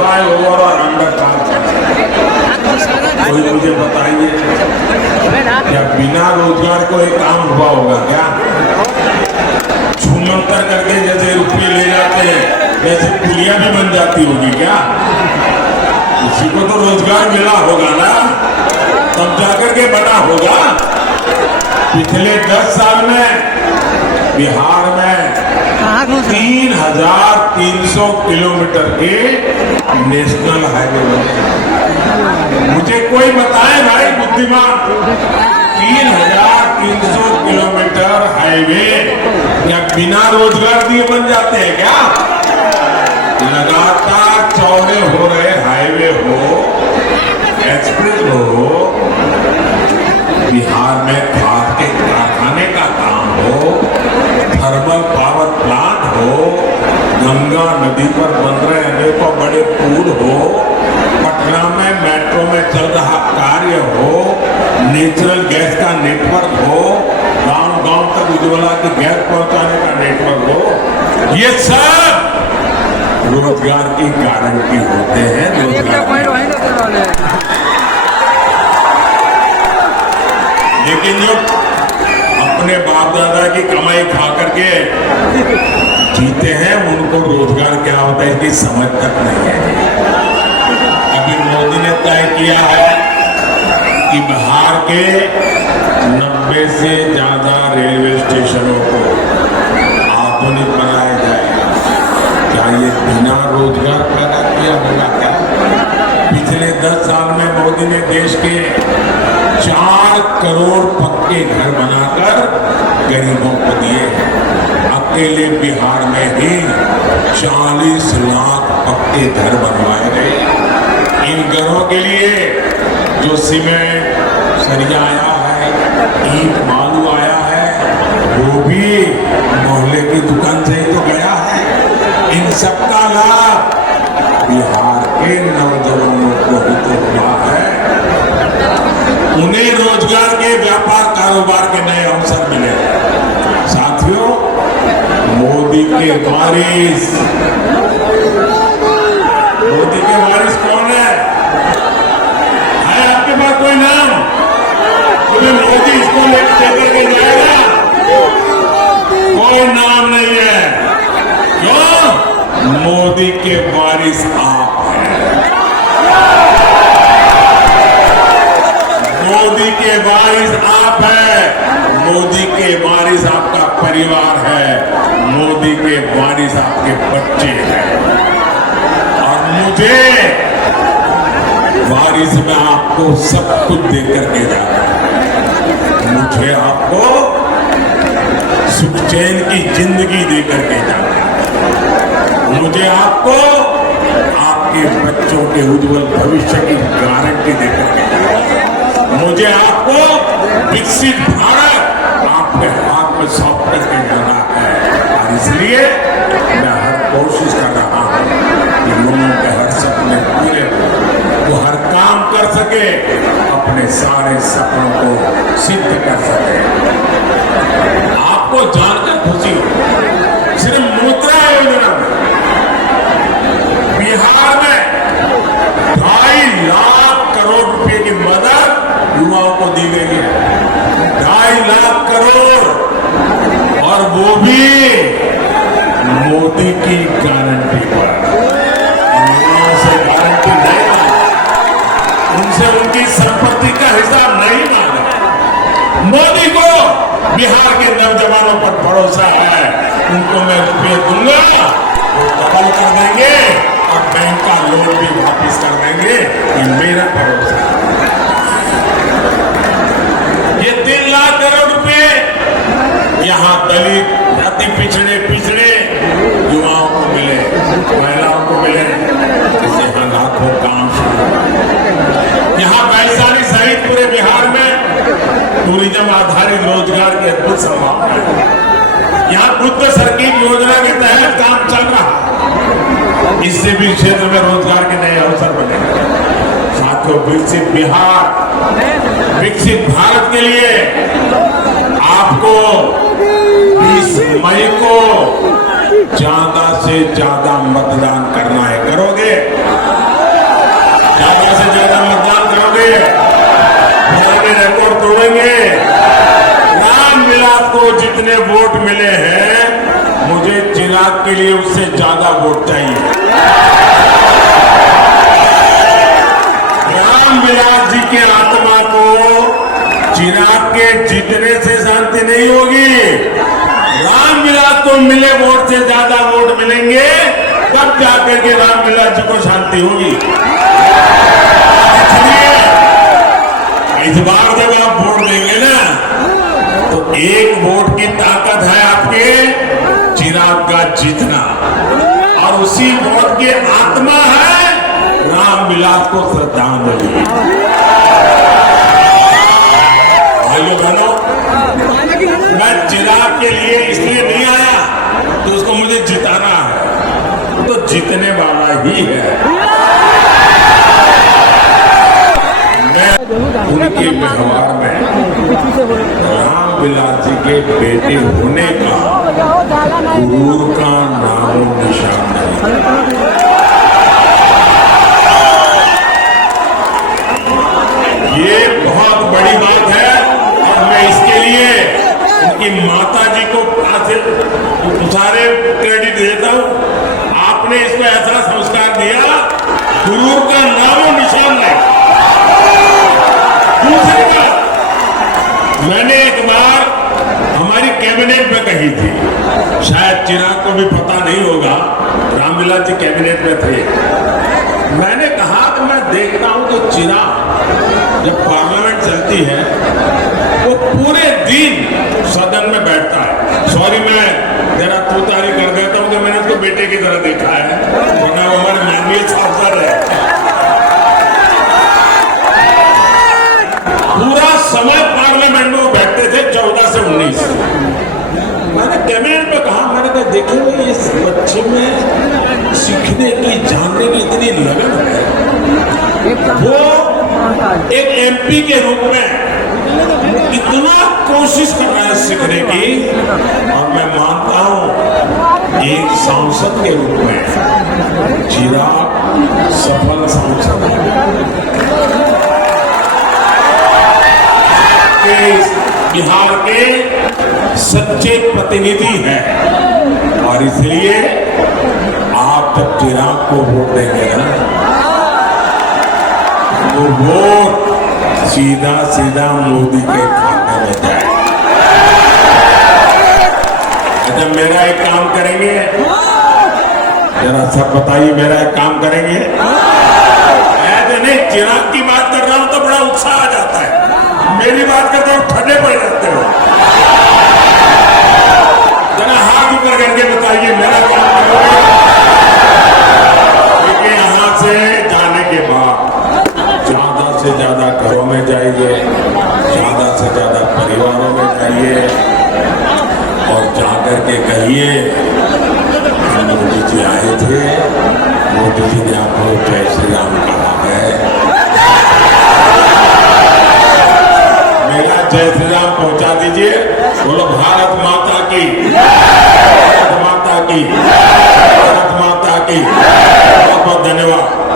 Flyover और under कोई मुझे बताइए, क्या बिना रोजगार को एक काम हुआ होगा क्या? छूमंतर करके जैसे रुपये ले जाते हैं वैसे पुलिया भी बन जाती होगी क्या? किसी को तो रोजगार मिला होगा ना, तब जाकर के बना होगा। पिछले 10 साल में बिहार में 3,300 किलोमीटर के नेशनल हाईवे बने। मुझे कोई बताए भाई बुद्धिमान, 3,300 किलोमीटर हाईवे क्या बिना रोजगार दिए बन जाते हैं क्या? लगातार चौड़े हो रहे हाईवे हो, एक्सप्रेस हो, बिहार में खाद के कारखाने का काम हो, थर्मल पावर प्लांट हो, गंगा नदी पर बन रहे अनेकों बड़े पुल हो, पटना में मेट्रो में चल रहा कार्य हो, नेचुरल गैस का नेटवर्क हो, गांव-गांव तक उज्ज्वला की गैस पहुंचाने का नेटवर्क हो, ये सब रोजगार की गारंटी होते हैं। लेकिन जो अपने बाप दादा की कमाई खा करके जीते हैं उनको रोजगार क्या होता है इसकी समझ तक नहीं है। अभी मोदी ने तय किया है कि बिहार के 90 से ज्यादा रेलवे स्टेशनों को आधुनिक बनाया जाएगा। क्या ये बिना रोजगार पैदा किया होगा क्या? पिछले 10 साल में मोदी ने देश के 4 करोड़ पक्के घर बनाकर गरीबों को दिए। अकेले बिहार में ही 40 लाख पक्के घर बनवाए गए। इन घरों के लिए जो सीमेंट सरिया आया है, ईंट बालू आया है, वो भी मोहल्ले की दुकान से ही तो गया है। इन सबका लाभ बिहार के नौजवानों को ही तो हुआ है। उन्हें रोजगार के व्यापार कारोबार के नए अवसर मिले। साथियों, मोदी के वारिस कौन है आपके पास कोई नाम? मुझे मोदी इसको लेकर के जाएगा? कोई नाम नहीं है। क्यों? मोदी के वारिस आप हैं। मोदी के वारिस आप हैं। मोदी के वारिस आपका परिवार है। मोदी के वारिस आपके बच्चे हैं। और मुझे वारिस में आपको सब कुछ देकर के जाना है। मुझे आपको सुख चैन की जिंदगी देकर के जाना है। मुझे आपको आपके बच्चों के उज्जवल भविष्य की गारंटी देकर के जाना है। मुझे आपको विकसित भारत आपके हाथ में सौंप करके जाना है। और इसलिए मैं हर कोशिश कर रहा हूं कि लोगों के हर सपने पूरे हो, वो हर काम कर सके, अपने सारे सपनों को सिद्ध कर सके। आपको जानकर खुशी हो, सिर्फ मुद्रा योजना में बिहार में 2.5 लाख करोड़ रुपए की मदद युवाओं को दी गई है। 2.5 लाख करोड़, और वो भी मोदी की गारंटी पर। उनसे गारंटी नहीं मांगा, उनसे उनकी संपत्ति का हिसाब नहीं मांगा। मोदी को बिहार के नौजवानों पर भरोसा है। उनको मैं रुपये दूंगा, वो डबल कर देंगे और बैंक का लोन भी वापिस कर देंगे। ये मेरा भरोसा है। ये 3 लाख करोड़ रुपए यहाँ दलित, अति पिछड़े युवाओं को मिले, महिलाओं को मिले, जिसे यहाँ लाखों काम शुरू। यहाँ वैशाली सहित पूरे बिहार में टूरिज्म आधारित रोजगार की अद्भुत संभावना है। यहाँ बुद्ध सर्किट योजना के तहत काम चल रहा है। इससे भी क्षेत्र में रोजगार के नए अवसर बनेंगे। साथियों, विकसित बिहार, विकसित भारत के लिए आपको 20 मई को ज्यादा से ज्यादा मतदान करना है। करोगे? के लिए उससे ज्यादा वोट चाहिए। रामविलास जी के आत्मा को चिराग के जीतने से शांति नहीं होगी। रामविलास को मिले वोट से ज्यादा वोट मिलेंगे तब जाकर के रामविलास जी को शांति होगी। इसलिए इस बार जब आप वोट देंगे ना तो एक वोट की ताकत है आपके चिराग का जीतना, और उसी वोट की आत्मा है रामविलास को श्रद्धांजलि। भाइयों बहनों, मैं चिराग के लिए इसलिए नहीं आया तो उसको मुझे जिताना है, तो जीतने वाला ही है। मैं उनके व्यवहार में रामविलास जी के बेटे होने का गुरूर का नामो निशान नहीं। ये बहुत बड़ी बात है, और मैं इसके लिए उनकी माता जी को सारे क्रेडिट देता हूं। आपने इसको ऐसा संस्कार दिया, गुरु का नामो निशान नहीं। दूसरी बात, मैंने एक बार हमारी कैबिनेट में कही थी, शायद चिराग को भी पता नहीं होगा, रामविलास जी कैबिनेट में थे। मैंने कहा कि मैं देखता हूं कि चिराग जब पार्लियामेंट चलती है वो पूरे दिन सदन में बैठता है। सॉरी, मैं जरा तूतारी कर देता हूं कि मैंने उसको बेटे की तरह देखा है, वरना वो हमारे लैंग्वेज ऑफिसर है। पूरा समय पार्लियामेंट में वो बैठते थे 14 से 19। मैंने कैबिनेट में कहा, मैंने कहा देखिए इस बच्चे में सीखने की, जानने की इतनी लगन है, वो एक एमपी के रूप में इतना कोशिश कर रहा है सीखने की, और मैं मानता हूं एक सांसद के रूप में चिराग सफल सांसद बिहार के सच्चे प्रतिनिधि हैं, और इसलिए आप जब चिराग को वोट देंगे ना, वो वोट सीधा सीधा मोदी के खाते में जाए। अच्छा, मेरा एक काम करेंगे, जरा सब बताइए, मेरा एक काम करेंगे। ऐसे नहीं, चिराग की बात कर रहा हूं तो बड़ा उत्साह आ जाता है, मेरी बात करता हूं ठंडे पड़ जाते हो। जरा हाथ ऊपर करके बताइए, मेरा काम करोगे? देखिए, यहां से जाने के बाद ज्यादा से ज्यादा घरों में जाइए, ज्यादा से ज्यादा परिवारों में जाइए, और जाकर के कहिए मोदी जी आए थे, मोदी जी ने आपको जय श्री राम कहा है। मेरा जय श्री राम पहुंचा दीजिए। बोलो भारत माता की, भारत माता की, भारत माता की। बहुत बहुत धन्यवाद।